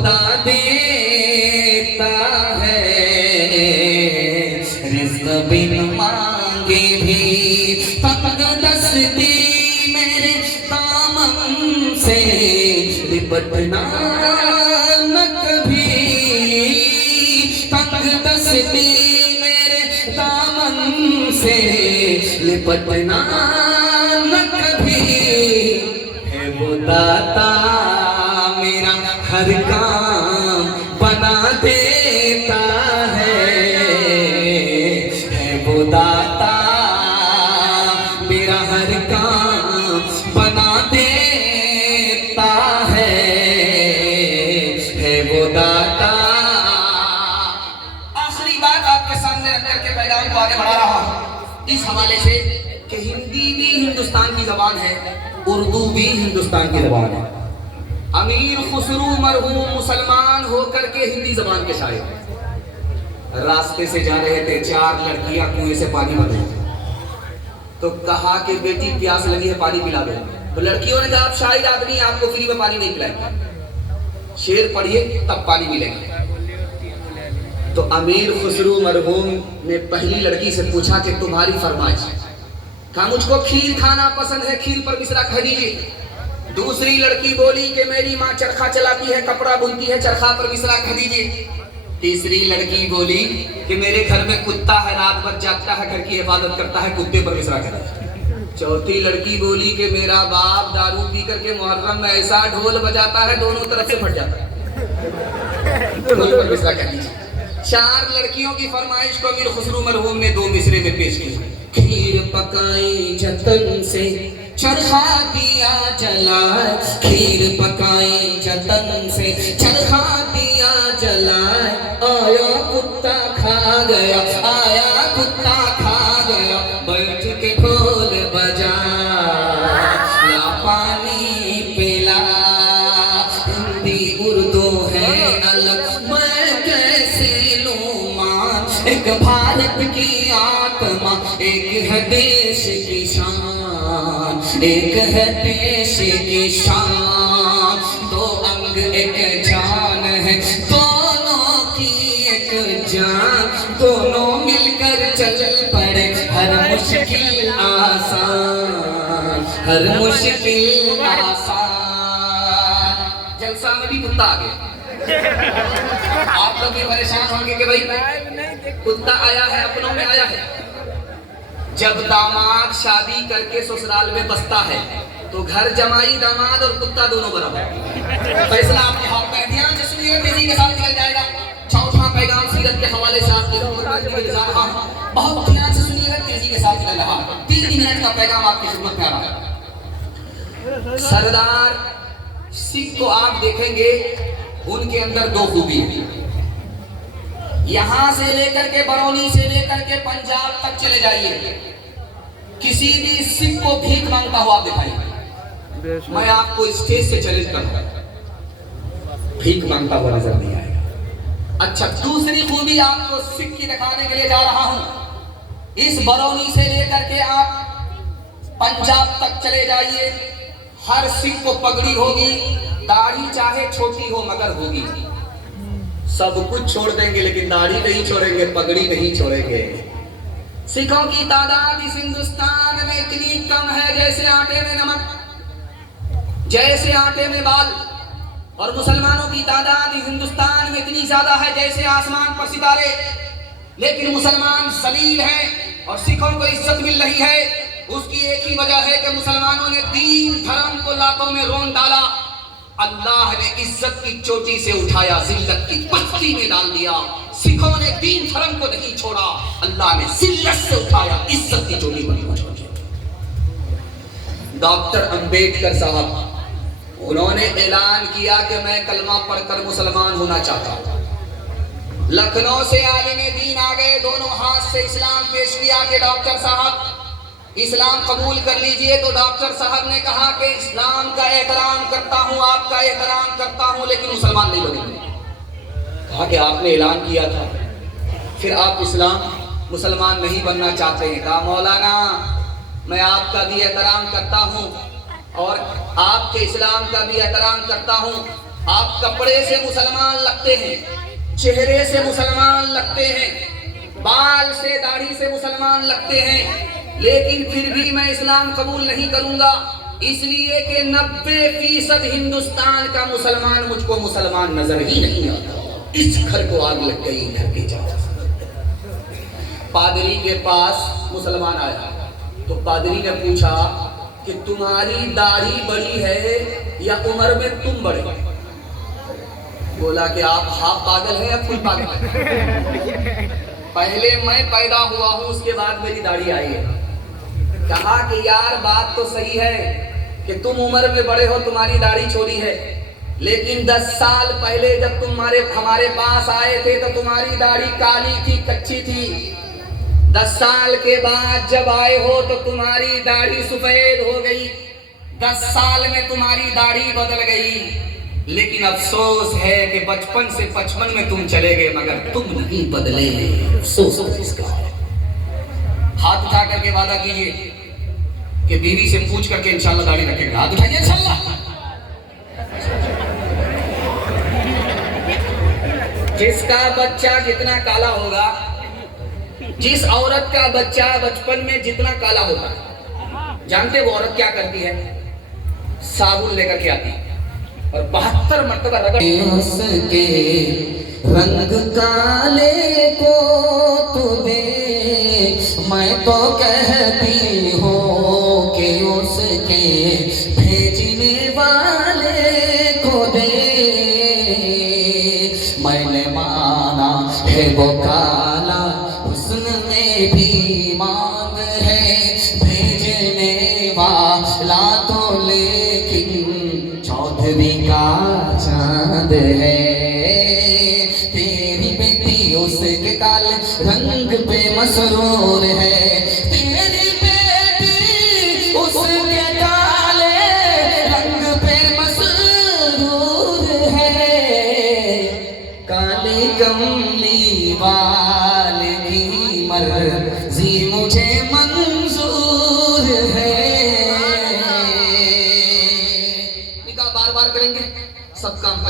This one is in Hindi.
खुदा देता है, रिज़्क़ बिन मांगे भी तंग दस्ती मेरे दामन से लिपटना न कभी, तंग दस्ती मेरे दामन से लिपटना न कभी। है वो दाता मेरा हर काम बना देता है वो दाता मेरा हर काम बना देता है वो दाता। आखिरी बात आपके सामने रख करके पैगाम को आगे बढ़ा रहा हूं इस हवाले से कि हिंदी भी हिंदुस्तान की जबान है, उर्दू भी हिंदुस्तान की जबान है। अमीर खुसरू मरहूम मुसलमान होकर के हिंदी जबान के शायर रास्ते से जा रहे थे, 4 लड़कियां कुएं से पानी भर रही थी। तो कहा कि बेटी प्यास लगी है, पानी पिला दो। तो लड़कियों ने कहा आप शायर आदमी, आपको फ्री में पानी नहीं पिलाएंगे, शेर पढ़िए तब पानी मिलेगा। तो अमीर खुसरू मरहूम ने पहली लड़की से पूछा कि तुम्हारी फरमाइश। कहा मुझको खीर खाना पसंद है, खीर पर मिश्रा कह दीजिए। दूसरी लड़की बोली कि मेरी माँ चरखा चलाती है, कपड़ा बुनती है, चरखा पर मिश्रा कह दीजिए। तीसरी लड़की बोली कि मेरे घर में कुत्ता है, रात भर जागता है, घर की हिफाजत करता है, कुत्ते पर मिश्रा कह दीजिए। चौथी लड़की बोली कि मेरा बाप दारू पी करके मुहर्रम में ऐसा ढोल बजाता है दोनों तरफ से फट जाता है, ढोल पर मिश्रा कह दीजिए। 4 लड़कियों की फरमाइश को अमीर खुसरू मरहूम ने 2 मिसरे में पेश की। खीर पकाई जतन से चरखा दिया जलाए, खीर पकाई जतन से चरखा दिया जलाए। आया कुत्ता खा गया, आया कुत्ता खा गया, बैठ के ढोल बजा या पानी पिला। हिंदी उर्दू है अलग, मैं कैसे लूं मान। एक भारत की आत्मा, एक है देश की शान, एक है देश की शान। 2 अंग एक जान है, दोनों की एक जान। दोनों मिलकर चल पड़े, हर मुश्किल आसान, हर मुश्किल आसान। जलसा में भी कुत्ता आ गया। आप लोग भी परेशान होंगे कि भाई कुत्ता आया है, अपनों में आया है। जब दामाद शादी करके ससुराल में बसता है तो घर जमाई दामाद और कुत्ता दोनों बराबर। फैसला आपके हाथ में, ध्यान से सुनिए, तेजी के साथ निकल जाएगा। चौथा पैगाम सीरत के हवाले से आपके बहुत ध्यान से सुनिएगा, तेजी के साथ निकल रहा। 3 मिनट का पैगाम आपकी खिदमत में आ रहा है। सरदार सिख को आप देखेंगे, उनके अंदर 2 खूबी है। यहां से लेकर के बरौनी से लेकर के पंजाब तक चले जाइए, किसी भी सिख को भीख मांगता हुआ आप दिखाइए, मैं आपको स्टेज से चैलेंज करूंगा, भीख मांगता हुआ नजर नहीं आएगा। अच्छा, दूसरी खूबी आपको सिख की दिखाने के लिए जा रहा हूं। इस बरौनी से लेकर के आप पंजाब तक चले जाइए, हर सिख को पगड़ी होगी, दाढ़ी चाहे छोटी हो मगर होगी। सब कुछ छोड़ देंगे लेकिन दाढ़ी नहीं छोड़ेंगे, पगड़ी नहीं छोड़ेंगे। सिखों की तादाद इस हिंदुस्तान में इतनी कम है जैसे आटे में नमक, जैसे आटे में बाल। और मुसलमानों की तादाद इस हिंदुस्तान में इतनी ज्यादा है जैसे आसमान पर सितारे। लेकिन मुसलमान जलील हैं और सिखों को इज्जत मिल रही है। उसकी एक ही वजह है कि मुसलमानों ने दीन धर्म को लातों में रोन डाला। अल्लाह ने इज्जत की चोटी से उठाया, जिल्लत की पत्ती में डाल दिया। सिखों ने दीन धर्म को नहीं छोड़ा, अल्लाह ने जिल्लत से उठाया, इज्जत की चोटी पर पहुंचा दिया। डॉक्टर अंबेडकर साहब, उन्होंने ऐलान किया कि मैं कलमा पढ़कर मुसलमान होना चाहता हूं। लखनऊ से आलिम दीन आ गए, दोनों हाथ से इस्लाम पेश किया कि डॉक्टर साहब इस्लाम कबूल कर लीजिए। तो डॉक्टर साहब ने कहा कि इस्लाम का एहतराम करता हूं, आपका एहतराम करता हूं, लेकिन मुसलमान नहीं बनेंगे। कहा कि आपने ऐलान किया था, फिर आप इस्लाम मुसलमान नहीं बनना चाहते हैं। कहा मौलाना मैं आपका भी एहतराम करता हूं और आपके इस्लाम का भी एहतराम करता हूं, आप कपड़े से मुसलमान लगते हैं, चेहरे से मुसलमान लगते हैं, बाल से दाढ़ी से मुसलमान लगते हैं, लेकिन फिर भी मैं इस्लाम कबूल नहीं करूंगा, इसलिए कि 90% हिंदुस्तान का मुसलमान मुझको मुसलमान नजर ही नहीं आता। इस घर को आग लग गई, घर की जाओ। पादरी के पास मुसलमान आया तो पादरी ने पूछा कि तुम्हारी दाढ़ी बड़ी है या उम्र में तुम बड़े? बोला कि आप हाफ पागल हैं या फुल पागल हैं? पहले मैं पैदा हुआ हूं, उसके बाद मेरी दाढ़ी आई है। कहा कि यार बात तो सही है कि तुम उम्र में बड़े हो, तुम्हारी दाढ़ी छोटी है, लेकिन 10 साल पहले जब तुम हमारे पास आए थे तो तुम्हारी दाढ़ी काली थी, कच्ची थी। 10 साल के बाद जब आए हो तो तुम्हारी दाढ़ी सफेद हो गई। 10 साल में तुम्हारी दाढ़ी बदल गई, लेकिन अफसोस है कि बचपन से 55 में तुम चले गए मगर तुम नहीं बदले। अफसोस इसका है। हाथ उठा करके वादा कीजिए कि बीवी से पूछ करके इंशाल्लाह दाढ़ी रखेंगे। हाथ उठाइए इंशाल्लाह। जिसका बच्चा जितना काला होगा, जिस औरत का बच्चा बचपन में जितना काला होता है, जानते वो औरत क्या करती है? साबुन लेकर के आती है और 72 मरतबा रगड़ उसके रंग काले को तू दे। मैं तो कहती हूँ कि उसके भेजने वाले को दे। मैंने माना है वो काला, हुस्न में भी मांग है, भेजने वाला तो लेकिन चौधरी का चांद है। तेरी बेटी उसके काले रंग पे मसरूर है, तेरी बेटी उसके काले रंग पे मसरूर है। काले कमली वाले की मर्जी मुझे मंजूर है। निकाह बार बार करेंगे, सब काम